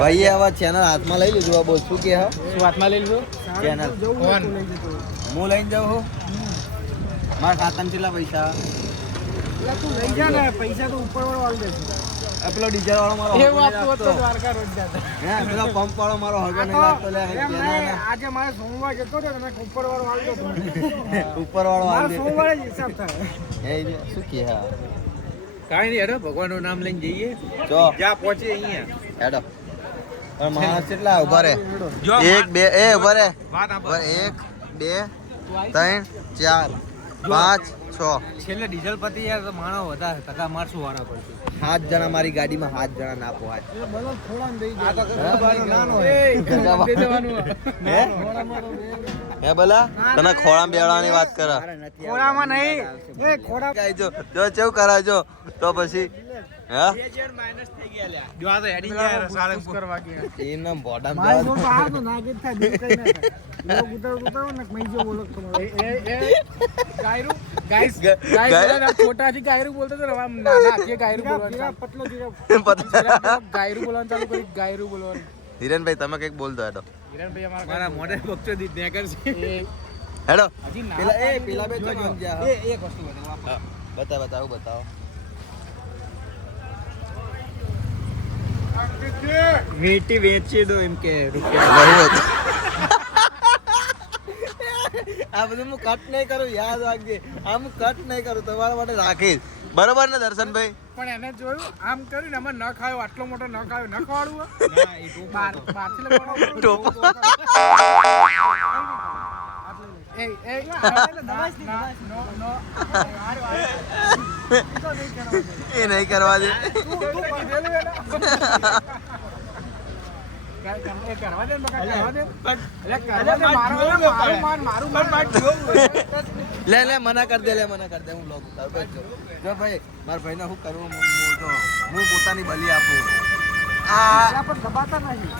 ભાઈએ હવે ચેનલ હાથમાં લઈ લીધું. બોલ શું કે શું હાથમાં લઈ લીધું? ચેનલ હું લઈને જાઉં છું. મારા ખાતામાં કેટલા પૈસા? તું લઈ જા ને, પૈસા તો ઉપર વાળો આલી દેશે. પેલો ડીઝલ વાળો મારો એવું આપતું હોત તો દ્વારકા રોજ જાતા. હે પેલો પંપ વાળો મારો હળગો નહીં લાગતો લે. આજે મારે સોમવાર જતો રહ્યો, તમે ઉપર વાળો આલી દો. ઉપર વાળો મારે આવી સોમવારે જ હિસાબ થાય. એ શું કે હા કાંઈ નહીં, હેડો ભગવાનનું નામ લઈને જઈએ. જો જ્યાં પહોંચીએ અહીંયા હેડો. પણ માણસ કેટલા ઉભા રે? એક બે એ ઉભા રે. 1 2 3 4 5 6 છેલ્લે ડીઝલ પતી યાર તો માણસ વધારે ટકા મારશું વાળા પડશે. 7 જણા મારી ગાડીમાં 7 જણા ના પોહાય. એ બધો થોડાને દઈ દે. આ તો નાનો એ દે દેવાનું. હે હે બોલા તને ખોળામાં બેવડાની વાત કરે. ખોડામાં નહીં, એ ખોડા જો જો કેવું કરાજો તો પછી હે માઈનસ થઈ ગયા લ્યા. જો આ તો હેડી જાય સાળંગપુર કરવા ગયા. એના બોડા મારી બોલ તો આ તો નાગે જ થાય, બીજું કઈ ના થાય. લોકો ઉતારો ને મઈ જો બોલો તમારો. ગાયરું ગાઈસ ગાઈસ છોટાથી ગાયરું બોલતો તો આમ નાના કે ગાયરું બોલવાનું જીરા પતલો જીરા ગાયરું બોલવાનું ચાલુ કરી. ગાયરું બોલવાનું. હિરેનભાઈ તમે કઈક બોલ દો હેડો હિરણભાઈ અમારા મોઢે બકચો દી દે કરશે. હેડો હજી ના પેલા પેલા બે જણ ગયા. એક વસ્તુ બતાવો. બતાવો બતાવો. મીઠી વેચી દો એમ કે આ બધું હું કટ નહીં કરું, યાદ રાખજે. આ હું કટ નહીં કરું, તમારા માટે રાખીશ. બરોબર ને દર્શનભાઈ? પણ એને જોયું આમ કર્યું ને એમાં ન ખાયો, આટલો મોટો ન ખાયો, ન ખવાડવું બહારથી એ નહીં કરવા દે. લે મના કર દે હું બ્લોગ ઉતારું. જો ભાઈ મારા ભાઈને શું કરવું, હું પોતાની બલી આપું. પણ દબાતા નહીં.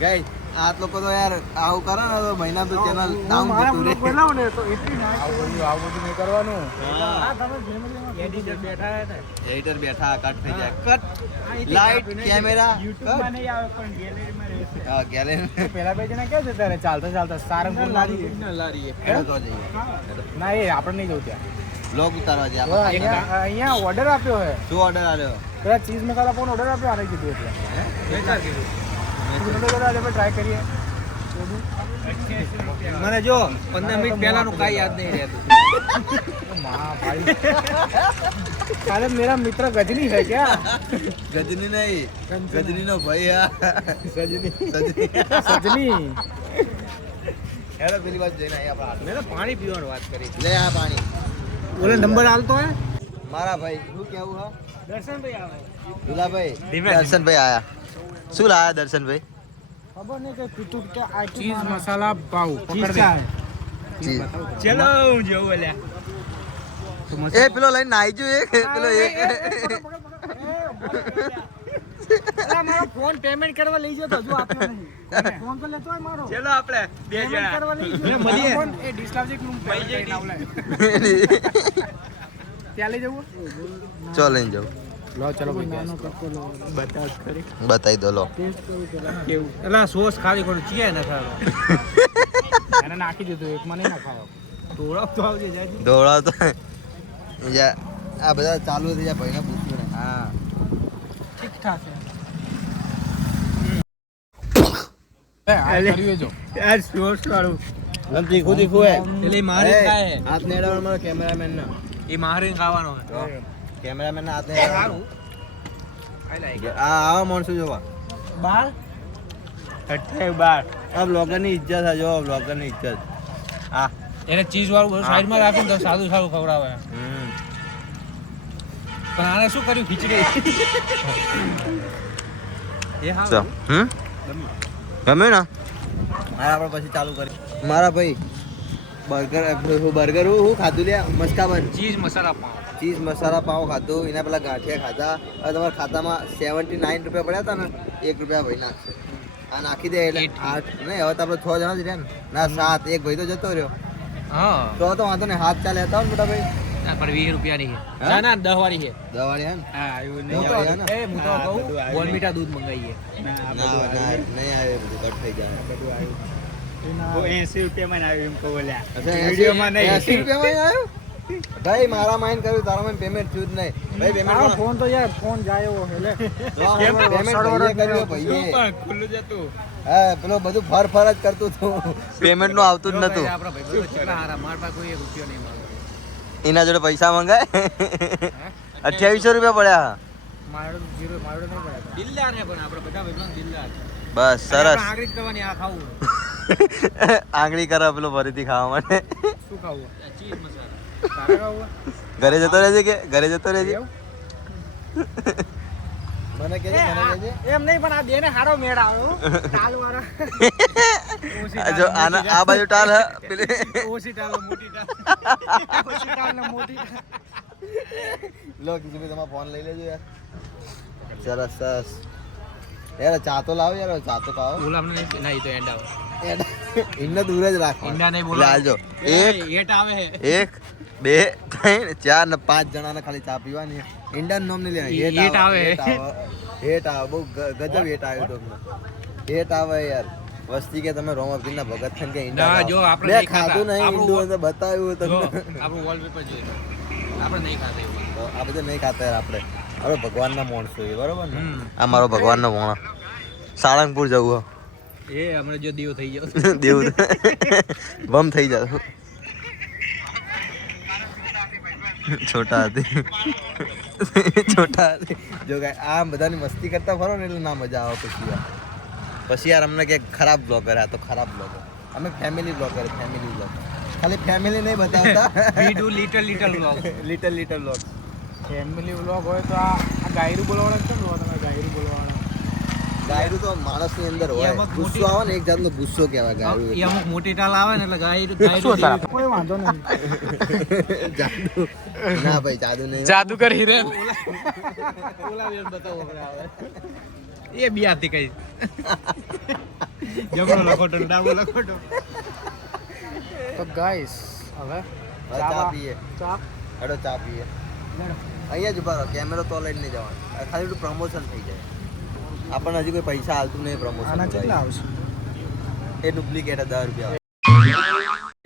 ગઈ આ લોકો તો યાર આવું કરે ને તો મહિના તો ચેનલ ડાઉન જતું રહે. બોલાવો ને તો એટલી ના આવું બધું નહીં કરવાનું. તમે એડિટર બેઠા ને એડિટર બેઠા કટ થઈ જાય. કટ લાઈટ કેમેરા યુટ્યુબમાં નહીં આવે પણ ગેલેરીમાં રહેશે. હા ગેલેરી પેલા બે જણા ક્યાં જતા રહે ચાલતા સારંગપુર લારી હેડો તો જઈએ. ના એ આપણે નહીં જવું ત્યાં. બ્લોગ ઉતારવા જઈએ આપણે. અહીંયા ઓર્ડર આપ્યો હે. શું ઓર્ડર આવ્યો? પેલા ચીઝ મસાલા પણ ઓર્ડર આપ્યો આને કીધું એટલે ટ્રાય કરીએ. મને જો 15 મિનિટ પહેલાનું કાંઈ યાદ નહીં રહેતું. अरे मेरा मित्र गजनी है क्या? ગજની નહીં, ગજની નો ભાઈ. હા सजनी સજની. હેડો પેલી વાત જઈને આયા આપણે. મેં તો પાણી પીવાની વાત કરી. લે આ પાણી. ઓલે નંબર આલતો હે મારા ભાઈ શું કેવું હા? દર્શનભાઈ આવે. દુલાભાઈ દર્શનભાઈ આયા. શું લાયા દર્શનભાઈ? ખબર નહીં કે પીટું કે આ ચીઝ મસાલા પાવ ચીઝ ચા ચીઝ. ચલો જોવો લ્યા. એ પેલો લઈને નાઈ જો એક પેલો એક. અલા મારો ફોન પેમેન્ટ કરવા લઈ જતો હજુ આપ્યો નહીં. ફોન તો લેતો હોય મારો. ચલો આપણે બે પેમેન્ટ કરવા લઈ ગયો. મળીએ. એ ડિસ્લાવજે નું નામ લે. ત્યાં લઈ જવું? ચો લઈને જાઉં. લો ચલો નાનો કટકો લો. બતાવ કરી બતાવી દો લો. ટેસ્ટ કરું પેલા. કેવું એલા સોસ ખાલી કોણ ચીએ ના ખાવ. એને નાખી દીધું એક મને ના ખાવ. તોડા તો આવજે જાય. દોડા તો આ બધા ચાલુ થઈ જાય ભાઈને પૂછ્યું ને. હા ઠીક ઠાક છે. યાર સોસ વાળું તીખું તીખું હે. એટલે મારે ખાય હે. હાથ નેડાવવાનો મારો કેમેરામેન ના. એ મારે ખાવાનો હે. કેમેરામેન ના હાથ એ નેડાવવાનો. સારું આઈ લાઈક આ આવા માણસો જોવા. બાર અઠે બાર આ બ્લોગર ની ઇજ્જત છે. જો બ્લોગર ની ઇજ્જત. હા એને ચીઝ વાળું બધું સાઈડમાં રાખીને તો સાદું સારું ખવડાવે. પણ આને શું કર્યું ખીચડી એ હા ગમે ને આપણે પછી ચાલુ કરી. મારા ભાઈ બર્ગર હું ખાધું લ્યા મસ્કાબન. ચીઝ મસાલા પાવ. ચીઝ મસાલા પાવ ખાધું. એના પેલા ગાંઠિયા ખાધા. હવે તમારા ખાતામાં 79 રૂપિયા પડ્યા હતા ને, 1 રૂપિયા ભાઈ નાખશે. આ નાખી દે એટલે 8 નહીં. હવે તો આપણે 6 જણા જ રહ્યા ને. ના 7. એક ભાઈ તો જતો રહ્યો. હા તો વાંધો નહીં. હાથ ચાલે હતા ને મોટા ભાઈ. પર 20 રૂપિયાની છે. હા? ના ના 10 વાળી છે. દવાળી હે ને? હા એવું નહીં નહીં. આવે ને? હું તો કહું બોર્નવીટા દૂધ મંગાવીએ. ના નહીં આવે બધું કટ થઈ જાય તો 80 રૂપિયામાં આવ્યું એમ કહું લ્યા. અચ્છા, વિડીયોમાં નહીં. 80 રૂપિયામાં આવ્યું? ભાઈ મારા માઇન્ડ કર્યું તારા માં પેમેન્ટ થયું જ નહીં ભાઈ તારો પેમેન્ટ ફોન તો યાર ફોન જાય એવો એટલે ખુલ્લું જતું. હા પેલો બધું ફર ફર જ કરતું હતું પેમેન્ટ નું આવતું જ નતું આપણા ભાઈબંધો કેટલા હારા. મારા પાસે કોઈ 1 રૂપિયો નહીં માંગે. એના જોડે પૈસા મંગાય 2800 રૂપિયા પડ્યા મારો જીરો મારો નહીં પડ્યા દિલદાર છે પણ આપણે બધા ભાઈબંધો દિલદાર. બસ સરસ આંગળી જ કરવાની આ ખાવું. આંગળી કરા પેલો ફરીથી ખાવા માટે શું ખાવું ચીઝ મસાલા. તારે ખાવું ઘરે જતો રહેજે કે ઘરે જતો રહેજે મને કહેજે એમ નહીં પણ આ બેને હારો મેળ આવ્યો ટાલ વાળો જો આના આ બાજુ ટાલ હે પેલી ઓછી ટાલ મોટી ટાલ ઓછી ટાલ ને મોટી ટાલ લો કિसी भी તમારો ફોન લઈ લેજો યાર સરસ સરસ યાર ચા તો લાવો યાર ચા તો પાવો બોલ અમને નહીં નહીં તો એન્ડ આવે. ઇન્ને દૂર જ રાખો ઈંડા નહીં બોલો. લાલજો એક એટ આવે હે. 1 2 3 4 ને 5 જણાને ખાલી ચા પીવાની ઇન્ડિયન નોમ ને લેવાની હેટ આવે. હેટ આવે બહુ ગજબ હેટ આવ્યો તમને હેટ આવે યાર વસ્તી કે તમે રોમાપીરના ભગત થઈને કે ઇન્ડિયા ના, જો આપણે મેં નહીં ખાતા. ખાધું નહીં આપણું ઈંડું તો બતાવ્યું જો તમને આપણું વોલપેપર જોઈ લો. આપણે નહીં ખાતા એવું. તો આ બધું નહીં ખાતા યાર આપણે હવે ભગવાનના માણસો છીએ બરોબર ને હમ. આ મારો ભગવાનનો મોણો સાળંગપુર જવું એ હમણાં જો દીવો થઈ ગયો. દેવ બમ થઈ જાવ છોટા હતી છોટા હતી જો કાંઈ આ બધાની મસ્તી કરતા ફરો ને એટલે ના મજા આવે પછી યાર અમને કે ખરાબ બ્લોગર આ તો ખરાબ બ્લોગર અમે ફેમિલી બ્લોગર ખાલી ફેમિલી નહીં બતાવતા We do little vlog. Little blog family vlog હોય તો આ ગાયરું બોલવાના કેમ લો તમે ગાયરું બોલવાના ગાયરું તો માણસની અંદર હોય એમાં ગુસ્સો મોટી- આવે ને એક જાતનો ગુસ્સો કહેવાય ગાયરું એ અમુક મોટી ટાલ આવે ને એટલે ગાયરું કોઈ વાંધો નહીં જાદુ ના ભાઈ જાદુ નહીં જાદુ કરી રે. ઓલા વેર બતાવો આપણે આવે. એ બી આતી કઈ. જમણો લખોટો ને ડાબો લખોટો. તો ગાઈસ હવે હવે ચા પીએ ચા હેડો ચા પીએ અહીંયા જ ઉભા રહો કેમેરો તો લઈને નહીં જવાનું ખાલી એટલું પ્રમોશન થઈ જાય આપણને હજી કોઈ પૈસા આવતું નહીં પ્રમોશન આના કેટલા આવશે એ ડુપ્લિકેટ 10 રૂપિયા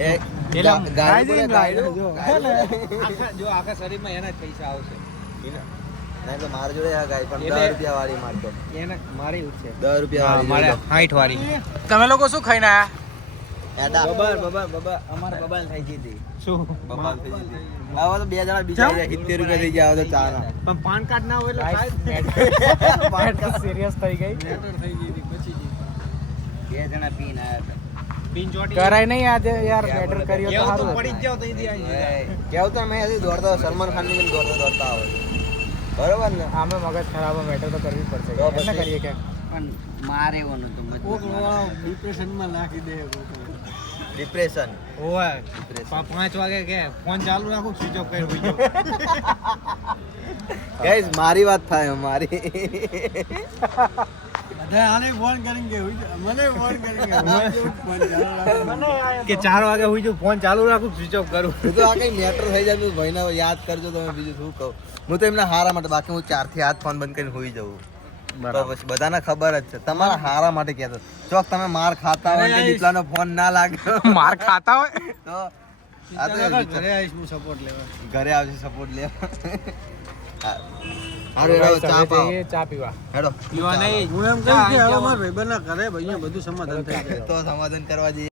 એ પેલા ગાડી બોલે ગાડી જો. જો આખા શરીરમાં એના જ પૈસા આવશે. નહીં તો મારા જોડે આ ગાય પણ એટલે- 10 રૂપિયા વાળી મારતો એને મારી છે 10 રૂપિયા વાળી મારે જોઈ લો. 60 વાળી. તમે લોકો શું ખાઈને આયા? એડા. અમારે બબાલ થઈ ગઈ હતી. શું બબાલ થઈ ગઈ હતી. આવા તો બે જણા બીજા 70 રૂપિયા થઈ ગયા હવે તો ચાના પણ પાન કાર્ડ ના હોય એટલે સિરિયસ થઈ ગઈ મેટર થઈ ગઈ હતી પછી બે જણા પીને આયા હતા પિન ચોટી કરાય નહીં આજે યાર બેટર કર્યો તો એવું તો સારું પડી જ જાવ તો અહીંથી આવી જાય. કેવું તો મેં હજી દોડતા સલમાન ખાન ની દોડતા આવે બરોબર ને આમે મગજ ખરાબ બેટર તો કરવી પડશે તો એટલે પછી- કરીએ કે પણ મારે એવો નતો ડિપ્રેશનમાં નાખી દે. ડિપ્રેશન ઓય 5 વાગે કે ફોન ચાલુ રાખો સ્વિચ ઓફ કરી હોઈ જાવ. ગાઈસ મારી વાત થાય મારી બધા આને ફોન કરીને મને ફોન કરીને કે 4 વાગે હોઈ જાવ ફોન ચાલુ રાખું સ્વિચ ઓફ કરું. હું તો આ કઈ મેટર થઈ જાય તો ભાઈને યાદ કરજો તમે બીજું શું કહું હું તો એમના હારા માટે બાકી હું 4 થી હાથ ફોન બંધ કરીને હોઈ જવું તો પછી બધાને ખબર જ છે તમારા હારા માટે કહેતો ચોક તમે માર ખાતા હોય કે દીપલાનો ફોન ના લાગે માર ખાતા હોય તો આ તો ઘરે આવીશ હું સપોર્ટ લેવા. ઘરે આવશે સપોર્ટ લે હારું હેડો ચા પાઓ ચા પીવા હેડો પીવા નહીં. હું એમ કહું કે હવે મારા ભાઈબંધના ઘરે ભાઈ બધું સમાધાન થઈ જાય તો સમાધાન કરવા જઈએ